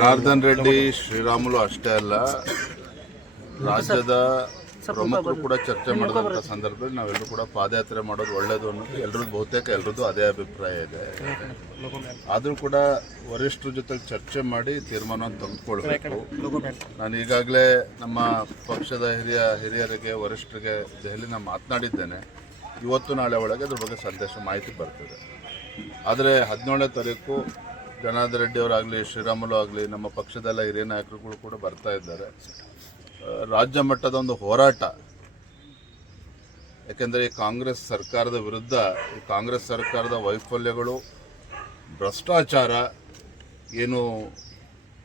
ಜನಾರ್ದನ್ ರೆಡ್ಡಿ ಶ್ರೀರಾಮುಲು ಅಷ್ಟೇ ಅಲ್ಲ, ರಾಜ್ಯದ ಪ್ರಮುಖರು ಕೂಡ ಚರ್ಚೆ ಮಾಡಿದಂಥ ಸಂದರ್ಭದಲ್ಲಿ ನಾವೆಲ್ಲರೂ ಕೂಡ ಪಾದಯಾತ್ರೆ ಮಾಡೋದು ಒಳ್ಳೆಯದು ಅನ್ನೋದು ಬಹುತೇಕ ಎಲ್ಲರದ್ದು ಅದೇ ಅಭಿಪ್ರಾಯ ಇದೆ. ಆದರೂ ಕೂಡ ವರಿಷ್ಠರ ಜೊತೆ ಚರ್ಚೆ ಮಾಡಿ ತೀರ್ಮಾನವನ್ನು ತೆಗೆದುಕೊಳ್ಬೇಕು. ನಾನು ಈಗಾಗಲೇ ನಮ್ಮ ಪಕ್ಷದ ಹಿರಿಯರಿಗೆ ವರಿಷ್ಠರಿಗೆ ದೆಹಲಿನ ಮಾತನಾಡಿದ್ದೇನೆ. ಇವತ್ತು ನಾಳೆ ಒಳಗೆ ಅದ್ರ ಬಗ್ಗೆ ಸಂದೇಶ ಮಾಹಿತಿ ಬರ್ತದೆ. ಆದರೆ 17ನೇ ತಾರೀಕು ಜನಾರ್ದನ್ ರೆಡ್ಡಿ ಅವರಾಗಲಿ, ಶ್ರೀರಾಮುಲು ಆಗಲಿ, ನಮ್ಮ ಪಕ್ಷದೆಲ್ಲ ಹಿರಿಯ ನಾಯಕರುಗಳು ಕೂಡ ಬರ್ತಾ ಇದ್ದಾರೆ. ರಾಜ್ಯ ಮಟ್ಟದ ಒಂದು ಹೋರಾಟ, ಯಾಕೆಂದರೆ ಈ ಕಾಂಗ್ರೆಸ್ ಸರ್ಕಾರದ ವಿರುದ್ಧ, ಈ ಕಾಂಗ್ರೆಸ್ ಸರ್ಕಾರದ ವೈಫಲ್ಯಗಳು, ಭ್ರಷ್ಟಾಚಾರ ಏನು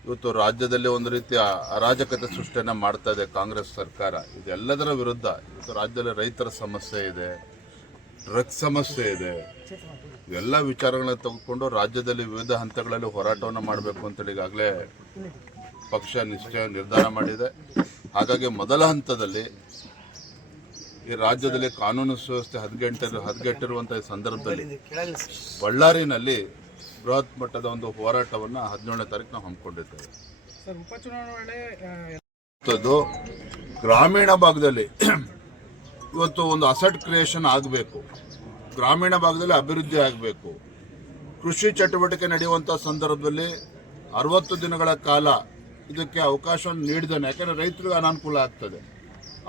ಇವತ್ತು ರಾಜ್ಯದಲ್ಲಿ ಒಂದು ರೀತಿಯ ಅರಾಜಕತೆ ಸೃಷ್ಟಿಯನ್ನು ಮಾಡ್ತಾ ಇದೆ ಕಾಂಗ್ರೆಸ್ ಸರ್ಕಾರ. ಇದೆಲ್ಲದರ ವಿರುದ್ಧ ಇವತ್ತು ರಾಜ್ಯದಲ್ಲಿ ರೈತರ ಸಮಸ್ಯೆ ಇದೆ, ಡ್ರಗ್ಸ್ ಸಮಸ್ಯೆ ಇದೆ. ಇವೆಲ್ಲ ವಿಚಾರಗಳನ್ನ ತೆಗೆದುಕೊಂಡು ರಾಜ್ಯದಲ್ಲಿ ವಿವಿಧ ಹಂತಗಳಲ್ಲಿ ಹೋರಾಟವನ್ನು ಮಾಡಬೇಕು ಅಂತೇಳಿ ಈಗಾಗಲೇ ಪಕ್ಷ ನಿರ್ಧಾರ ಮಾಡಿದೆ. ಹಾಗಾಗಿ ಮೊದಲ ಹಂತದಲ್ಲಿ ಈ ರಾಜ್ಯದಲ್ಲಿ ಕಾನೂನು ಸುವ್ಯವಸ್ಥೆ ಹದಗೆಟ್ಟಿರುವಂತಹ ಸಂದರ್ಭದಲ್ಲಿ ಬಳ್ಳಾರಿನಲ್ಲಿ ಬೃಹತ್ ಮಟ್ಟದ ಒಂದು ಹೋರಾಟವನ್ನು 17ನೇ ತಾರೀಕು ನಾವು ಹಮ್ಮಿಕೊಂಡಿದ್ದೇವೆ. ಗ್ರಾಮೀಣ ಭಾಗದಲ್ಲಿ ಇವತ್ತು ಒಂದು ಅಸೆಟ್ ಕ್ರಿಯೇಷನ್ ಆಗಬೇಕು, ಗ್ರಾಮೀಣ ಭಾಗದಲ್ಲಿ ಅಭಿವೃದ್ಧಿ ಆಗಬೇಕು. ಕೃಷಿ ಚಟುವಟಿಕೆ ನಡೆಯುವಂಥ ಸಂದರ್ಭದಲ್ಲಿ 60 ದಿನಗಳ ಕಾಲ ಇದಕ್ಕೆ ಅವಕಾಶವನ್ನು ನೀಡಿದ್ದಾನೆ. ಯಾಕಂದರೆ ರೈತರಿಗೆ ಅನಾನುಕೂಲ ಆಗ್ತದೆ.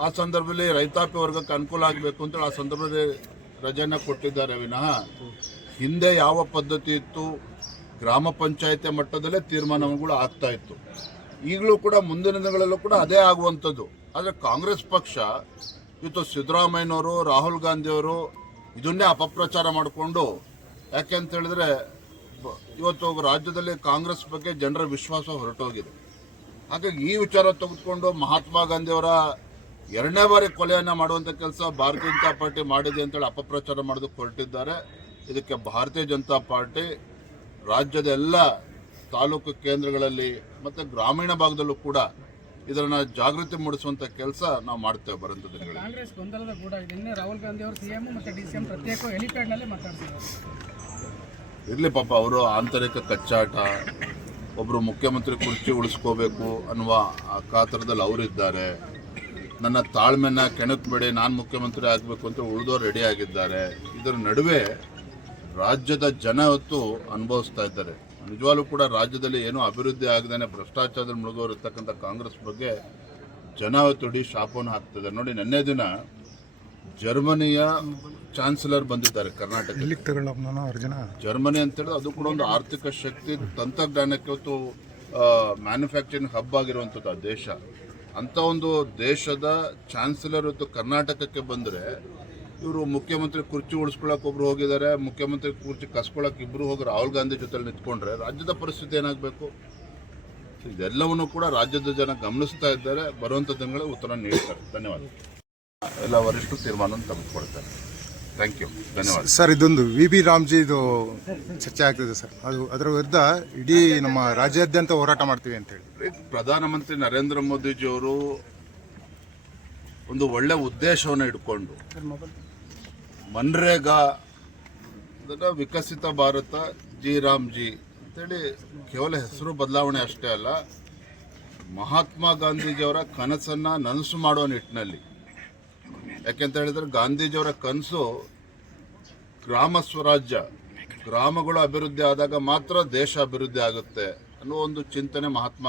ಆ ಸಂದರ್ಭದಲ್ಲಿ ರೈತಾಪಿ ವರ್ಗಕ್ಕೆ ಅನುಕೂಲ ಆಗಬೇಕು ಅಂತೇಳಿ ಆ ಸಂದರ್ಭದಲ್ಲಿ ರಜೆಯನ್ನು ಕೊಟ್ಟಿದ್ದಾರೆ ವಿನಃ ಹಿಂದೆ ಯಾವ ಪದ್ಧತಿ ಇತ್ತು, ಗ್ರಾಮ ಪಂಚಾಯತಿ ಮಟ್ಟದಲ್ಲೇ ತೀರ್ಮಾನಗಳು ಆಗ್ತಾ ಇತ್ತು. ಈಗಲೂ ಕೂಡ ಮುಂದಿನ ದಿನಗಳಲ್ಲೂ ಕೂಡ ಅದೇ ಆಗುವಂಥದ್ದು. ಆದರೆ ಕಾಂಗ್ರೆಸ್ ಪಕ್ಷ ಇವತ್ತು ಸಿದ್ದರಾಮಯ್ಯನವರು, ರಾಹುಲ್ ಗಾಂಧಿಯವರು ಇದನ್ನೇ ಅಪಪ್ರಚಾರ ಮಾಡಿಕೊಂಡು, ಯಾಕೆ ಅಂತ ಹೇಳಿದ್ರೆ ಇವತ್ತು ರಾಜ್ಯದಲ್ಲಿ ಕಾಂಗ್ರೆಸ್ ಬಗ್ಗೆ ಜನರ ವಿಶ್ವಾಸ ಹೊರಟೋಗಿದೆ. ಹಾಗಾಗಿ ಈ ವಿಚಾರ ತೆಗೆದುಕೊಂಡು ಮಹಾತ್ಮ ಗಾಂಧಿಯವರ 2ನೇ ಬಾರಿ ಕೊಲೆಯನ್ನು ಮಾಡುವಂಥ ಕೆಲಸ ಭಾರತೀಯ ಜನತಾ ಪಾರ್ಟಿ ಮಾಡಿದೆ ಅಂತೇಳಿ ಅಪಪ್ರಚಾರ ಮಾಡೋದಕ್ಕೆ ಹೊರಟಿದ್ದಾರೆ. ಇದಕ್ಕೆ ಭಾರತೀಯ ಜನತಾ ಪಾರ್ಟಿ ರಾಜ್ಯದ ಎಲ್ಲ ತಾಲೂಕು ಕೇಂದ್ರಗಳಲ್ಲಿ ಮತ್ತು ಗ್ರಾಮೀಣ ಭಾಗದಲ್ಲೂ ಕೂಡ ಇದನ್ನ ಜಾಗೃತಿ ಮೂಡಿಸುವಂತ ಕೆಲಸ ನಾವು ಮಾಡ್ತೇವೆ ಬರುವಂತ ದಿನಗಳಲ್ಲಿ. ಕಾಂಗ್ರೆಸ್ ಗೊಂದಲದ ಕೂಡ ಇದನ್ನೇ ರಾಹುಲ್ ಗಾಂಧಿ ಅವರು ಸಿಎಂ ಮತ್ತು ಡಿಸಿಎಂ ಪ್ರತ್ಯೇಕ ಹೆಲಿಪ್ಯಾಡ್ ನಲ್ಲಿ ಮಾತಾಡ್ತಿದ್ದಾರೆ. ಇರ್ಲಿ ಪಾಪ, ಅವರು ಆಂತರಿಕ ಕಚ್ಚಾಟ, ಒಬ್ರು ಮುಖ್ಯಮಂತ್ರಿ ಕುರ್ಚಿ ಉಳಿಸ್ಕೋಬೇಕು ಅನ್ನುವ ಕಾತರದಲ್ಲಿ ಅವರಿದ್ದಾರೆ. ನನ್ನ ತಾಳ್ಮೆನ ಕೆಣಕಬೇಡಿ, ನಾನು ಮುಖ್ಯಮಂತ್ರಿ ಆಗಬೇಕು ಅಂತ ಉಳಿದವರು ರೆಡಿ ಆಗಿದ್ದಾರೆ. ಇದರ ನಡುವೆ ರಾಜ್ಯದ ಜನ ಹೊತ್ತು ಅನುಭವಿಸ್ತಾ ಇದ್ದಾರೆ. ನಿಜವಾಗ್ಲೂ ಕೂಡ ರಾಜ್ಯದಲ್ಲಿ ಏನೂ ಅಭಿವೃದ್ಧಿ ಆಗದೇನೆ ಭ್ರಷ್ಟಾಚಾರದಲ್ಲಿ ಮುಳುಗೋರಿರ್ತಕ್ಕಂಥ ಕಾಂಗ್ರೆಸ್ ಬಗ್ಗೆ ಜನ ಹೊತ್ತು ಇಡೀ ಶಾಪವನ್ನು ಹಾಕ್ತಿದ್ದಾರೆ. ನೋಡಿ, ನಿನ್ನೆ ದಿನ ಜರ್ಮನಿಯ ಚಾನ್ಸಲರ್ ಬಂದಿದ್ದಾರೆ ಕರ್ನಾಟಕ. ಜರ್ಮನಿ ಅಂತ ಹೇಳಿದ್ರೆ ಅದು ಕೂಡ ಒಂದು ಆರ್ಥಿಕ ಶಕ್ತಿ, ತಂತ್ರಜ್ಞಾನಕ್ಕೆ ಇವತ್ತು ಮ್ಯಾನುಫ್ಯಾಕ್ಚರಿಂಗ್ ಹಬ್ ಆಗಿರುವಂಥದ್ದು ಆ ದೇಶ. ಅಂತ ಒಂದು ದೇಶದ ಚಾನ್ಸಲರ್ ಇವತ್ತು ಕರ್ನಾಟಕಕ್ಕೆ ಬಂದರೆ ಇವರು ಮುಖ್ಯಮಂತ್ರಿ ಕುರ್ಚಿ ಉಳಿಸ್ಕೊಳ್ಳೋಕೆ ಒಬ್ರು ಹೋಗಿದ್ದಾರೆ, ಮುಖ್ಯಮಂತ್ರಿ ಕುರ್ಚಿ ಕಸ್ಕೊಳ್ಳೋಕೆ ಇಬ್ಬರು ಹೋಗಿ ರಾಹುಲ್ ಗಾಂಧಿ ಜೊತೆ ನಿಂತ್ಕೊಂಡ್ರೆ ರಾಜ್ಯದ ಪರಿಸ್ಥಿತಿ ಏನಾಗಬೇಕು? ಇದೆಲ್ಲವನ್ನು ಕೂಡ ರಾಜ್ಯದ ಜನ ಗಮನಿಸ್ತಾ ಇದ್ದಾರೆ. ಬರುವಂಥ ದಿನಗಳಲ್ಲಿ ಉತ್ತರ ನೀಡ್ತಾರೆ. ಧನ್ಯವಾದ. ಎಲ್ಲ ವರಿಷ್ಠರು ತೀರ್ಮಾನ ತೆಗೆದುಕೊಳ್ತಾರೆ. ಥ್ಯಾಂಕ್ ಯು, ಧನ್ಯವಾದ. ಸರ್, ಇದೊಂದು ವಿ ರಾಮ್ಜಿ ಇದು ಚರ್ಚೆ ಆಗ್ತಿದೆ ಸರ್. ಅದರ ವಿರುದ್ಧ ಇಡೀ ನಮ್ಮ ರಾಜ್ಯಾದ್ಯಂತ ಹೋರಾಟ ಮಾಡ್ತೀವಿ ಅಂತ ಹೇಳಿ ಪ್ರಧಾನಮಂತ್ರಿ ನರೇಂದ್ರ ಮೋದಿಜಿಯವರು ಒಂದು ಒಳ್ಳೆ ಉದ್ದೇಶವನ್ನು ಇಟ್ಕೊಂಡು ಮನ್ರೇಗಾ ಅದನ್ನು ವಿಕಸಿತ ಭಾರತ ರಾಮ್ಜಿ ಅಂತೇಳಿ ಕೇವಲ ಹೆಸರು ಬದಲಾವಣೆ ಅಷ್ಟೇ ಅಲ್ಲ, ಮಹಾತ್ಮ ಗಾಂಧೀಜಿಯವರ ಕನಸನ್ನು ನನಸು ಮಾಡುವ ನಿಟ್ಟಿನಲ್ಲಿ. ಯಾಕೆಂತ ಹೇಳಿದ್ರೆ ಗಾಂಧೀಜಿಯವರ ಕನಸು ಗ್ರಾಮ ಸ್ವರಾಜ್ಯ, ಗ್ರಾಮಗಳು ಅಭಿವೃದ್ಧಿ ಆದಾಗ ಮಾತ್ರ ದೇಶ ಅಭಿವೃದ್ಧಿ ಆಗುತ್ತೆ ಅನ್ನೋ ಒಂದು ಚಿಂತನೆ ಮಹಾತ್ಮ